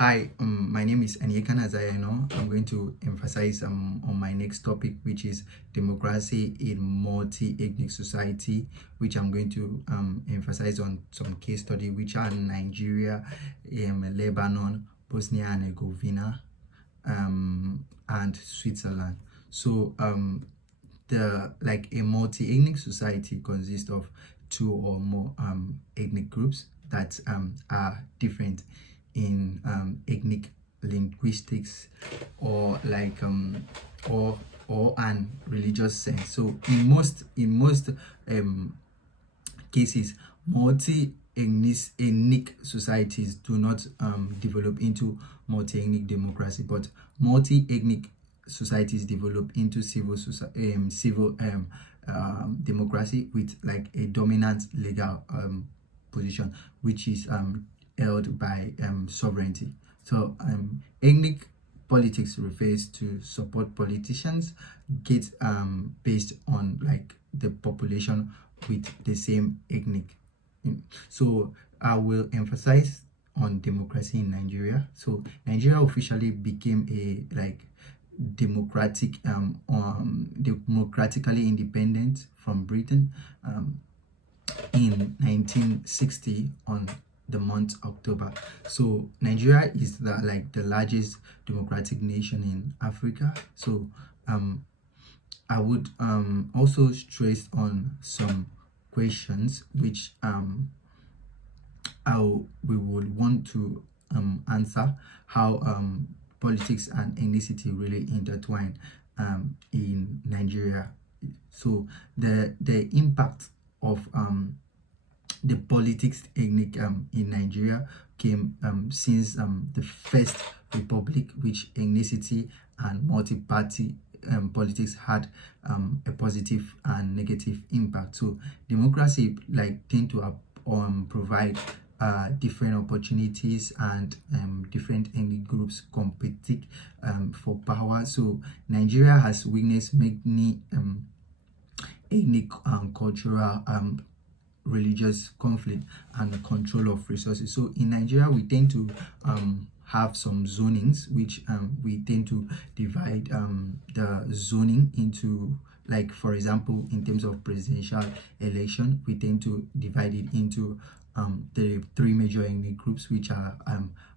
Hi, my name is Anyekana Zayano. I'm going to emphasize on my next topic, which is democracy in multi-ethnic society, which I'm going to emphasize on some case study, which are Nigeria, Lebanon, Bosnia and Herzegovina, and Switzerland. So the like a multi-ethnic society consists of two or more ethnic groups that are different in ethnic linguistics or or an religious sense. So in most cases, multi-ethnic societies do not develop into multi-ethnic democracy, but multi-ethnic societies develop into civil democracy with like a dominant legal position, which is held by sovereignty. So ethnic politics refers to support politicians get based on like the population with the same ethnic. So I will emphasize on democracy in Nigeria. So Nigeria officially became a like democratically independent from Britain in 1960 on the month October. So Nigeria is the largest democratic nation in Africa. So I would also stress on some questions which we would want to answer how politics and ethnicity really intertwine in Nigeria. So the impact of the politics ethnic in Nigeria came since the first republic, which ethnicity and multi-party politics had a positive and negative impact. So democracy like tend to provide different opportunities and different ethnic groups competing for power. So Nigeria has witnessed many ethnic and cultural religious conflict and control of resources. So in Nigeria, we tend to have some zonings, which we tend to divide the zoning into, like for example, in terms of presidential election, we tend to divide it into the three major ethnic groups, which are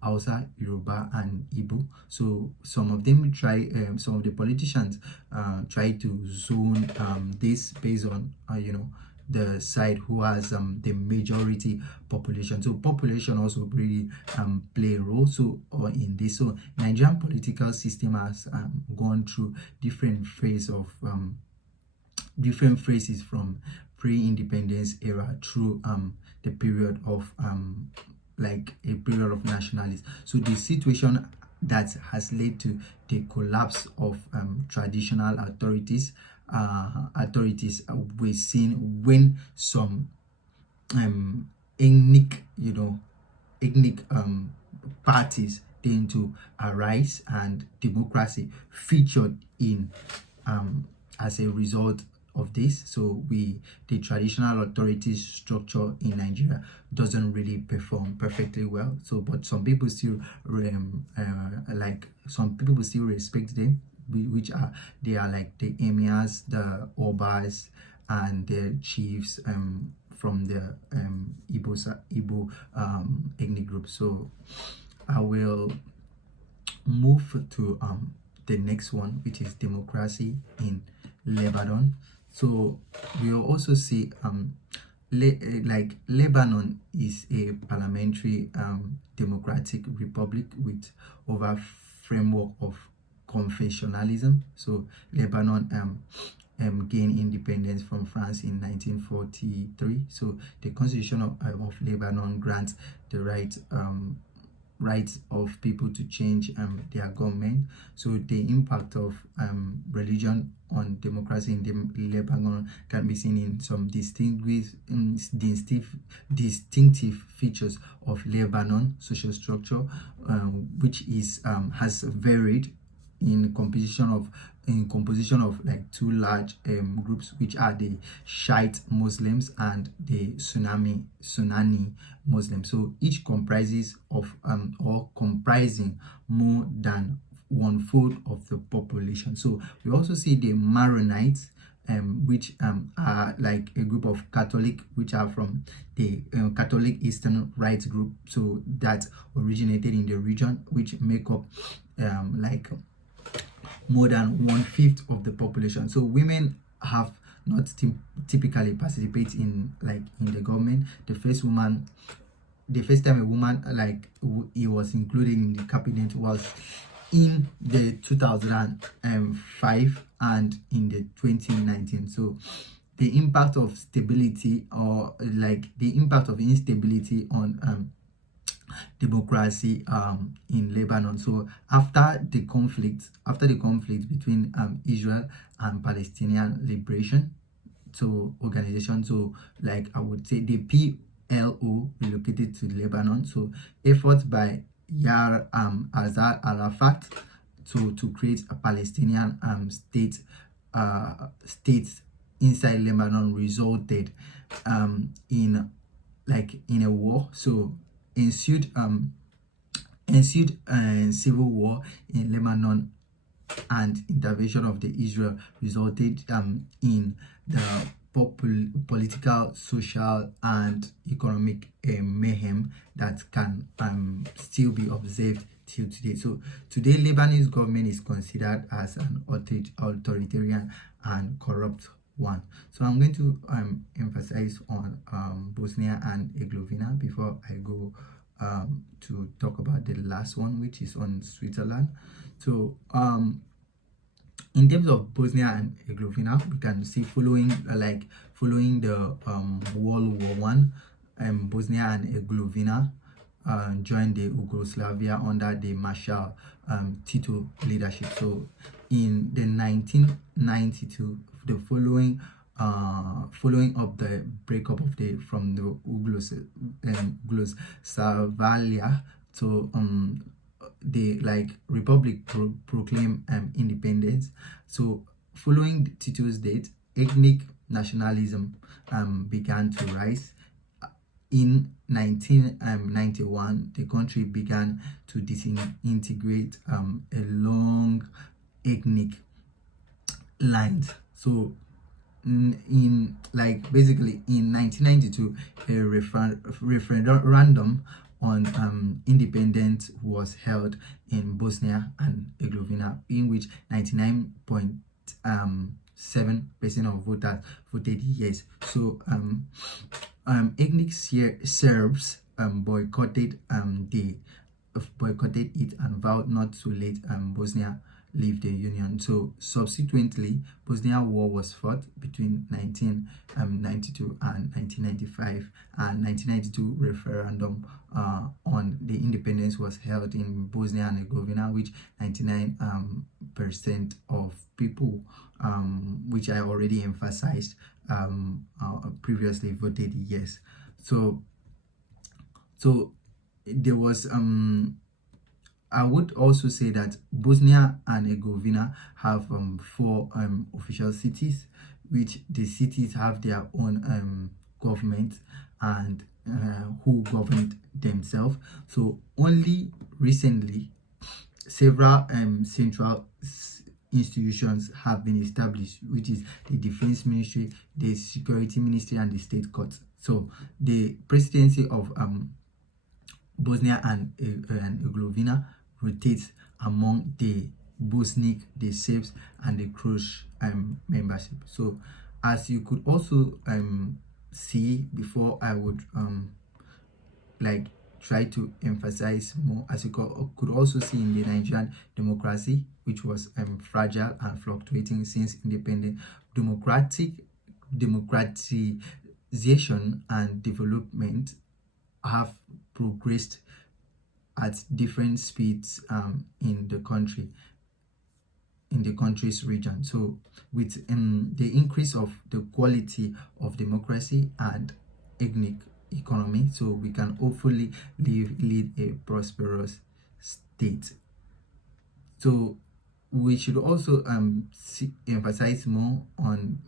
Hausa, Yoruba, and Igbo. So some of them some of the politicians try to zone this based on the side who has the majority population. So population also really play a role in this. So Nigerian political system has gone through different phases from pre-independence era through the period of like a period of nationalism. So the situation that has led to the collapse of traditional authorities were seen when some ethnic parties tend to arise, and democracy featured in as a result of this. So the traditional authorities structure in Nigeria doesn't really perform perfectly well. So but some people still respect them, which are like the emirs, the obas, and the chiefs from the Igbo ethnic group. So I will move to the next one, which is democracy in Lebanon. So we'll also see Lebanon is a parliamentary democratic republic with over framework of confessionalism. So Lebanon gained independence from France in 1943. So the constitution of Lebanon grants the rights of people to change their government. So the impact of religion on democracy in Lebanon can be seen in some distinctive features of Lebanon social structure, which is has varied in composition of like two large groups, which are the Shiite Muslims and the Sunni Muslims. So each comprises of or comprising more than one fourth of the population. So we also see the Maronites, which are like a group of Catholic, which are from the Catholic Eastern Rite group, so that originated in the region, which make up like more than one fifth of the population. So women have not typically participate in like in the government. The first time a woman like it was included in the cabinet was in the 2005 and in the 2019. So the impact of stability, or like the impact of instability on democracy in Lebanon. So after the conflict between Israel and Palestinian Liberation so organization, so like I would say the PLO relocated to Lebanon. So efforts by Arafat to create a Palestinian state inside Lebanon resulted in a war. So ensued civil war in Lebanon, and intervention of the Israel resulted in the political, social, and economic mayhem that can still be observed till today. So today, Lebanese government is considered as an authoritarian and corrupt one. So I'm going to emphasize on Bosnia and Herzegovina before I go to talk about the last one, which is on Switzerland. So in terms of Bosnia and Herzegovina, we can see following the World War One, Bosnia and Herzegovina joined the Yugoslavia under the Marshal Tito leadership. So in the 1992, the following up the breakup of the Yugoslavia, so the like republic proclaim independence. So following Tito's death, ethnic nationalism began to rise. In 1991, the country began to disintegrate along ethnic lines. So in like basically in 1992, a referendum on independence was held in Bosnia and Herzegovina, in which 99.7% of voters voted yes. So ethnic Serbs boycotted it and vowed not to let Bosnia leave the union. So subsequently, Bosnia War was fought between 1992 and 1995, and 1992 referendum on the independence was held in Bosnia and Herzegovina, which 99% of people, which I already emphasized previously, voted yes. So there was I would also say that Bosnia and Herzegovina have 4 official cities, which the cities have their own government and who governed themselves. So only recently, several central institutions have been established, which is the Defense Ministry, the Security Ministry, and the State Courts. So the presidency of Bosnia and Herzegovina rotates among the Bosniak, the Serbs, and the Croatian membership. So as you could also see before, I would like try to emphasize more, as you could also see in the Nigerian democracy, which was fragile and fluctuating since independence. Democratization and development have progressed at different speeds in the country's region. So with the increase of the quality of democracy and ethnic economy, so we can hopefully lead a prosperous state. So we should also emphasize more on,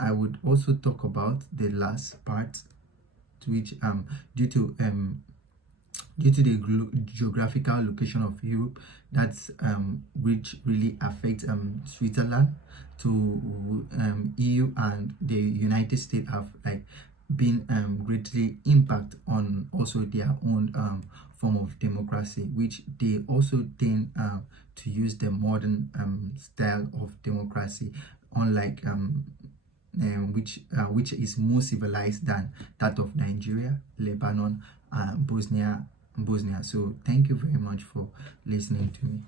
I would also talk about the last part, which due to the geographical location of Europe, that's which really affects Switzerland to EU and the United States have like been greatly impact on also their own form of democracy, which they also tend to use the modern style of democracy, unlike which is more civilized than that of Nigeria, Lebanon, Bosnia. So thank you very much for listening to me.